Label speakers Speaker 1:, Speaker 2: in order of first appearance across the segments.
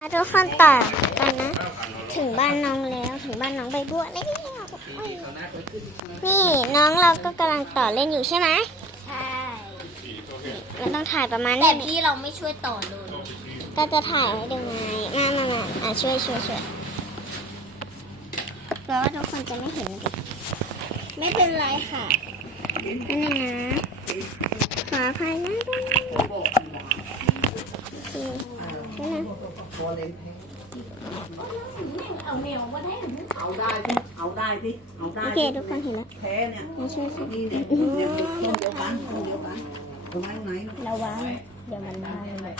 Speaker 1: ทุกคนต่อกันนะถึงบ้านน้องแล้วถึงบ้านน้องใบบัวแล้วนี่น้องเราก็กำลังต่อเล่นอยู่ใช่ไหมใช่เราต้องถ่ายประมาณนี้แต่พี่เราไม่ช่วยต่อเลยก็จะถ่ายให้ดูไงมาช่วยเพราะว่าทุกคนจะไม่เห็นดิไม่เป็นไรค่ะนั่นนะขออภัยนะด้วยโอเคทุกคนเห็นแล้ว
Speaker 2: แพ้เนี่ย
Speaker 1: มาช่วยสิ
Speaker 2: นี่เนี่ยเดี๋ยวเดียวกันตรงไหน
Speaker 1: ระวังเดี๋ยวมันมาเลย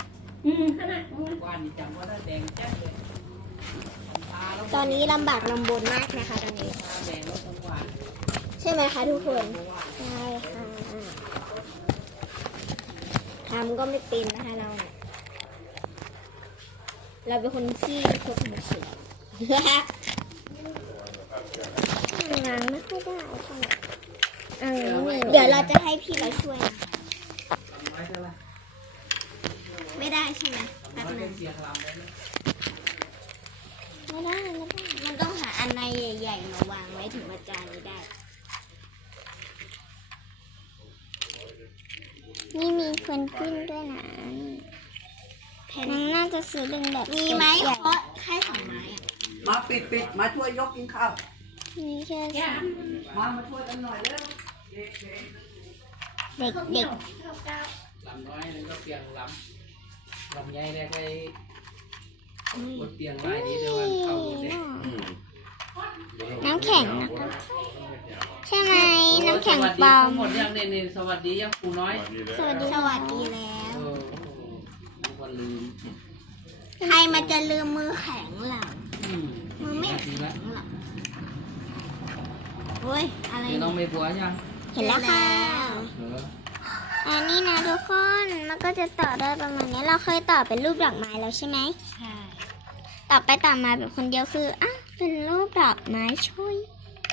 Speaker 1: ตอนนี้ลำบากลำบนมากนะคะตอนนี้ใช่ไหมคะทุกคนใช่ค่ะทำก็ไม่เป็นนะคะเราเป็นคนที่ชอบมือถืองานไม่ค่อยได้เดี๋ยวเราจะให้พี่เราช่วยไม่ได้ใช่ไหมแป๊บนึงไม่ได้มันต้องหาอันในใหญ่ๆมาวางไว้ถึงมาจานนี้ได้นี่มีเพนกวินด้วยนะน้องน่าจะซื้อเป็นแบบมีไหมเพราะแค่2 ไม้อะ
Speaker 2: มาปิดมาช่วยยกกินข้าว
Speaker 1: มีแค่
Speaker 2: มาช่วยกันหน่อยเร็ว
Speaker 1: เด็ก
Speaker 3: ลำน้อยนึงก็เตียงลำใหญ่ได้บนเตียงไม้นี้เดี๋ยววันเข้าดูสิ
Speaker 1: น้ำแข็งนะคะใช่ไหมน้ำแข็งปลอม
Speaker 3: หมดยังเนี่ยสวัสดียังครูน้อย
Speaker 1: สวัสดีแล้ว
Speaker 3: วันลืม
Speaker 1: ใครมันจะลืมมือแข็งหลังมือไม่แข็งหลังโอ้ยอะไร
Speaker 3: น้องไม่บัวยัง
Speaker 1: เห็นแล้วค่ะอันนี้นะทุกคนมันก็จะต่อได้ประมาณนี้เราเคยต่อเป็นรูปดอกไม้แล้วใช่ไหมใช่ต่อไปต่อมาแบบคนเดียวคือเป็นรูปดอกไม้ช่วย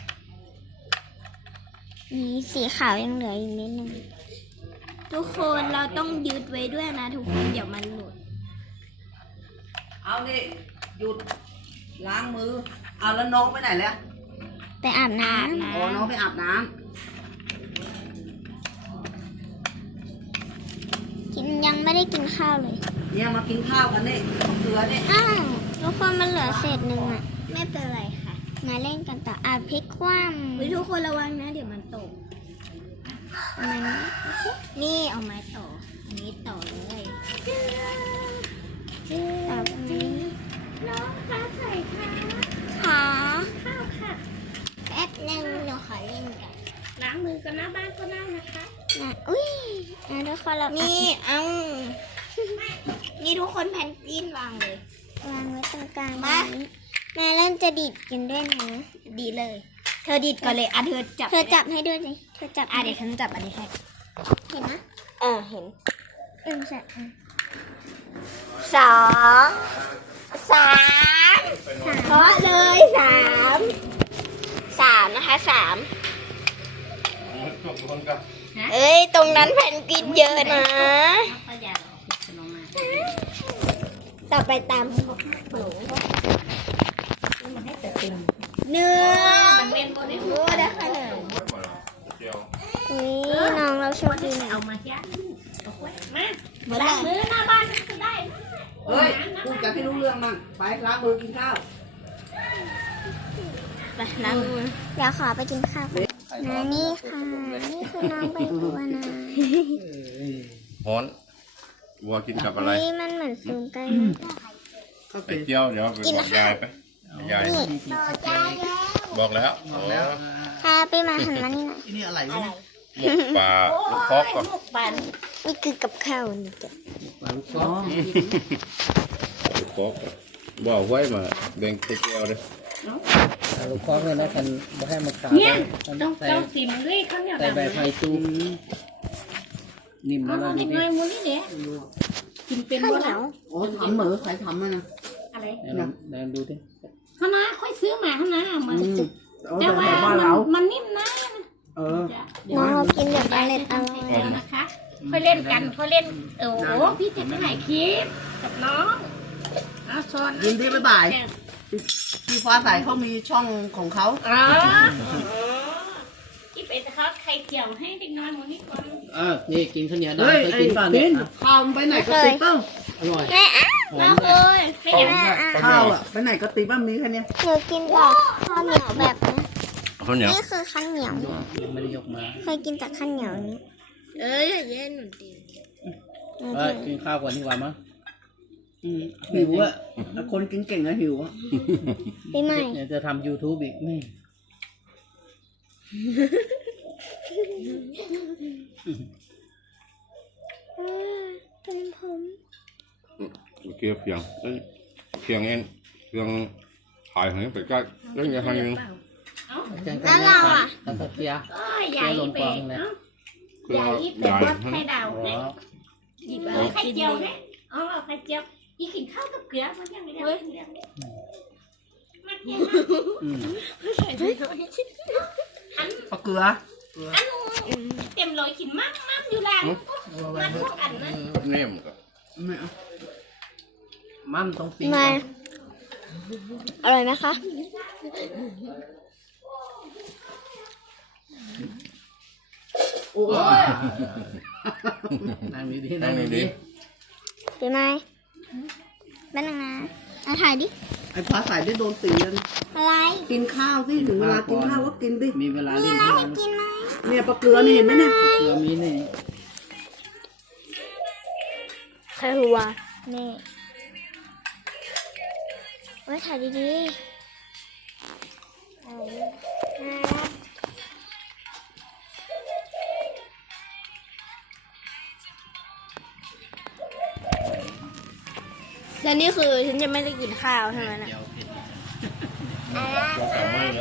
Speaker 1: นี่สีขาวยังเหลืออีกนิดนึงทุกคนเราต้องยึดไว้ด้วยนะทุกคนเดี๋ยวมันหลุด
Speaker 2: เอานี่หยุดล้างมือเอาแล้วน้องไปไหนแล้ว
Speaker 1: ไปอาบน้ำ
Speaker 2: น้องไปอาบน้ำ
Speaker 1: ยังไม่ได้กินข้าวเลย
Speaker 2: เนี่ยมากินข้าวกันนี่เกลือนี่
Speaker 1: ทุกคนมันเหลือเศษหนึ่งไม่เป็นไรค่ะมาเล่นกันต่อพลิกคว่ำทุกคนระวังนะเดี๋ยวมันตกนี่เอาไม้ต่ออันนี้ต่อเลยต่อแบบนี้น้องคะใส่ค่ะข้าวค่ะแป๊บนึงหนูขอเล่นกัน
Speaker 4: ล้างมือกันหน้าบ้านก็ได้นะคะ
Speaker 1: อุ้ยทุกคนเรานี่นี่ทุกคนแพนกวินวางเลยวางไว้ตรงกลางแม่เล่นจะดีดกันด้วยนะดีเลยเธอดีดก่อนเลยเธอจับให้ด้วยสิเธอจับ
Speaker 4: เดี๋ยวฉันจับอันนี้ให้
Speaker 1: เห็นนะเห็นใช่2 3เพราะเลย3นะคะ3ตรงนั้นแผ่นกินเยอะนะต่อไปตามเนื้อโอ้ได้ขนาดนี่น้องเราโชคดี
Speaker 4: เอามาจ้ะมา
Speaker 1: ล้
Speaker 4: างมือหน้าบ้านก็ได้
Speaker 2: เฮ้ยพูดกันให้รู้เรื่องมั่งไปล้างมือกินข้าว
Speaker 1: ไปล้างมือเดี๋ยวขอไปกินข้าวนี่ค่ะนี่คือน้องใบบัวนะ
Speaker 5: ฮ้อนบัวกินกับอะไร
Speaker 1: นี่มันเหมือนซูมใกล้
Speaker 5: ไปเที่ยวเดี๋ยวไปบอกยายไปยายบอกแล้ว
Speaker 1: พาไปมาหันมานี่หน่อย
Speaker 2: นี่อะไร
Speaker 5: หมกปลาลูกคอกก่อน
Speaker 1: นี่คือกับข้าวนี่จ้ะ
Speaker 2: ปลาลูกคอก
Speaker 5: ลูกคอกบอกไว้มาแบ่งเที่ยวเลย
Speaker 2: ลูกคอกเนี่ยนะท่านบ่ให้มาขา
Speaker 4: เนี่ยต้องสิมด้วยข้าวเหนียว
Speaker 2: แต่แบบไฟจูนิ่มแล้ว
Speaker 4: กินน้อยมูนี่เนี่ยกินเป็น
Speaker 1: ข้าวเหนียว
Speaker 2: ทำเหมือนใครทำนะ
Speaker 4: อะไร
Speaker 2: เดินดูดิ
Speaker 4: ข้าวหน้าค่อยซื้อมาข้าวหน้ามาแต่ว่ามันนิ่มนะ
Speaker 1: น้องเรากินแบบอร่อย
Speaker 4: นะคะค่อยเล่นกันค่อยเล่นพี่จะถ่ายคลิปกับน้องช้อน
Speaker 2: ยินดีบ๊ายบายพี่ฟ้าใสเขามีช่องของเขา
Speaker 4: ที่เป็นเขาไข่เจียวให้เด็กน้อยหมดนี่ก่อน
Speaker 3: นี่กินข้าวเหนียวดำ
Speaker 2: เฮ้ย
Speaker 3: เคย
Speaker 2: ไอ้
Speaker 3: กินเปล่าเนี่
Speaker 2: ปิ้
Speaker 3: ย
Speaker 2: นข้าวมันไปไหนก็ติดเปล่า
Speaker 3: อร่อย
Speaker 1: แม่อ่ะ
Speaker 3: หอ
Speaker 1: เรา
Speaker 3: ม
Speaker 1: เคยไม่เห็นแม่อ่ะ
Speaker 2: ข้าวอ่ะไปไหนก็ติดบ้างมีแค่เนี้ย
Speaker 1: หนูกินแบบข้าวเหนียวแบบนี้
Speaker 5: ข้าวเหนียว
Speaker 1: นี่คือข้าวเหนียว
Speaker 3: ยังไม่ได้ยกมา
Speaker 1: เคยกินจากข้าวเหนียวนี้
Speaker 4: อย่าเย็นหนูดี
Speaker 3: กินข้าวก่อนดีกว่ามั้ง
Speaker 2: หิวอ่ะคนกินเก่งอะหิวอ่ะ
Speaker 1: ปีใหม่
Speaker 3: เดี๋ยวจะทำ YouTube อีกไม่
Speaker 1: เป็นผม
Speaker 5: เกี่ยวเพียงเพียงเองเพียงถ่ายของนี้ไปใกล้แล้วยังไงยัง
Speaker 1: แล้วเราอ่ะ
Speaker 3: แล้วก็เกียร์
Speaker 4: ใหญ่ไป
Speaker 5: คือ
Speaker 4: ใหญ่
Speaker 5: เรา
Speaker 4: เป็น
Speaker 5: ใหญ่
Speaker 4: รสไข่ดาว
Speaker 3: อ๋อ
Speaker 4: เนี่ยหยิบไข่เจียวเนี่ยเอาไข่เจียวอีกินข้าวกับเกลือมันยังไม่ได้มันยัง
Speaker 3: อืม
Speaker 2: เอาเกลือ
Speaker 4: อันเต็มเลยกินมากอยู่แล้วมันพวกอันนั้น
Speaker 5: เนี่ยมก็
Speaker 2: ไม่เอา
Speaker 3: มั่มต้องปิ้ง
Speaker 1: มาอร่อยไหมคะ
Speaker 2: โอ้ย
Speaker 3: นั่งดีๆ
Speaker 5: นั่
Speaker 3: นั่
Speaker 5: ง
Speaker 3: ง
Speaker 5: ดี
Speaker 3: ดี
Speaker 1: ปีใหม่แป๊บนึงนะถ่ายดิ
Speaker 2: ไอ้ฟ้าใสได้โดนตีแล้ว
Speaker 1: อะไร
Speaker 2: กินข้าวสิถึงเวลากินข้าวก็กินดิ
Speaker 3: ๆมีเวลา
Speaker 1: มี
Speaker 3: เล่น
Speaker 1: อะไร
Speaker 3: ข้าว
Speaker 1: ให้กินไหม
Speaker 2: เนี่ยปลาเกลือนี่เห็นไหมเนี่ย
Speaker 3: เกลือมีนี่
Speaker 1: ใครหัวนี่ไว้ถ่ายดีๆแล้วนี่คือฉันจะไม่ได้กินข้าวใช่ไหมนะ
Speaker 3: เดี๋ยวเผ็ด
Speaker 5: ๆสามารถแล้ว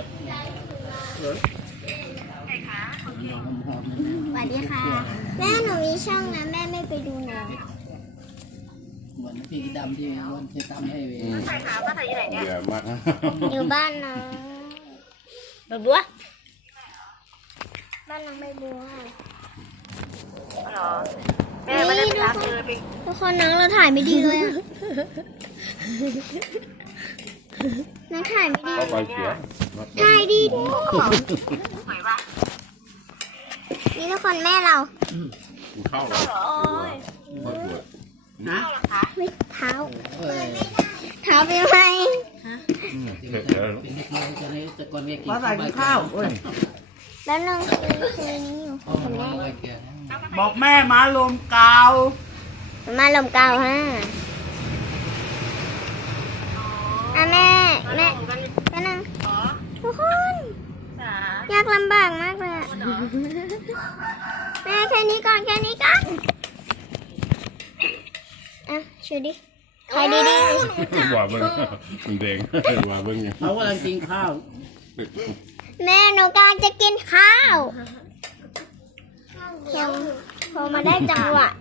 Speaker 3: หอม
Speaker 1: สวัสดีค่ะ แม่หนูมีช่องนะแม่ไม่ไปดูหนู
Speaker 3: ๆเหมือนพี่ดำที่วันที่ทำให้เว
Speaker 5: อย่ามากนะ
Speaker 1: อยู่บ้านน้องใบบัวบ้านน้องใบบัวนี่ทุกคนน้องเราถ่ายไม่ดีเลยอะน้องถ่ายไม่ดี
Speaker 5: เข้าไปเสีย
Speaker 1: ถ่ายดีดินี่ทุกคนแม่เรา
Speaker 5: กินข้าวแล้วไม่ปวด
Speaker 2: นะ
Speaker 1: ไม่เท้า
Speaker 3: เอ้ย
Speaker 1: เท้าไปไหม
Speaker 5: เผ็ดเดี๋ยว
Speaker 3: เป็นเด็กน้อยจะให้จะก่อนเรียกกิน
Speaker 2: ฟ้าใสกินข้าวโอ้ย
Speaker 1: แล้วน้องคือนี่อยู่
Speaker 3: อ๋อ
Speaker 1: คุณแม่
Speaker 3: ไม่เกลือ
Speaker 2: บอกแม่มาลมกาว
Speaker 1: มาลมเกาฮะอ่ะแม่แม่นั่งทุกคนยากลำบากมากเลยอะแม่แค่นี้ก่อนอ่ะช่วยดิใครดี
Speaker 5: ว่าเบิ้งมันแดงว่าเบิ้งยัง
Speaker 3: เขากำลังกินข้าว
Speaker 1: ๆแม่หนูกำลังจะกินข้าวเพียงพอมาได้จังหวะ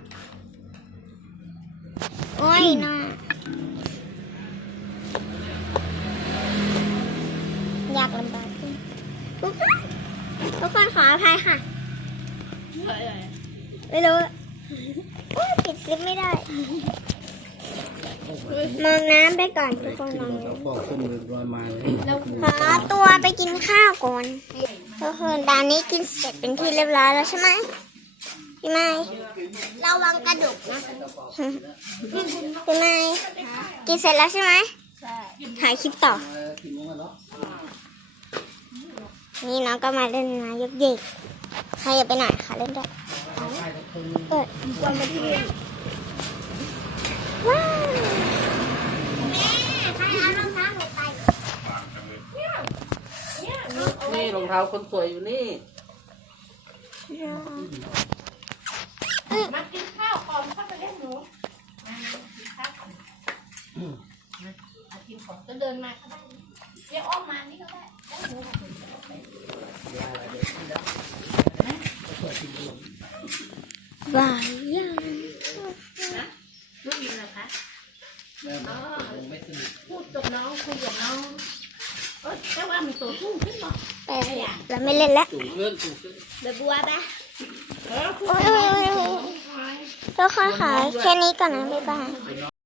Speaker 1: โอ้ยน่ายากลำบากขึ้นทุกคนขออภัยค่ะไม่รู้โอ้ยปิดคลิปไม่ได้ มองน้ำไปก่อนทุกคนมองน้ำ
Speaker 3: บอกขึ้นรอยมาเลย
Speaker 1: ขอตัวไปกินข้าวก่อนทุกคนตอนนี้กินเสร็จเป็นที่เรียบร้อยแล้วใช่ไหมพี่ไม้ระวังกระดูกนะพี่ไม้กินเสร็จแล้วใช่ไหมถ่ายคลิปต่อ
Speaker 3: กินมั้งเหรอ
Speaker 1: นี่น้องก็มาเล่นนะยกเยกใครอย่าไปไหนค่ะเล่นด้วยเปิดวันมาที่ว้าวแม่ใครเอารองเท้าหนูไป
Speaker 3: นี่รองเท้าคนสวยอยู่นี่
Speaker 4: มากินข้าวก่อนเข้าไปเล่นหนูกินของก็เดินมาก็ได้เดี๋ยวอ้อมมานี่ก็ได้
Speaker 1: บายยัง
Speaker 4: ลูกยินนะคะ
Speaker 3: แม่บอกไม่สนิท
Speaker 4: พูดกับน้องคุยกับน้องแต่ว่ามันตัวทุ่งขึ้นหรอ
Speaker 1: ไปแล้วไม่เล่นแล้ว
Speaker 3: สูงขึ้น
Speaker 1: เดี๋ยวบัวไปโอ้ยทุกคนค่ะแค่นี้ก่อนนะบ๊ายบาย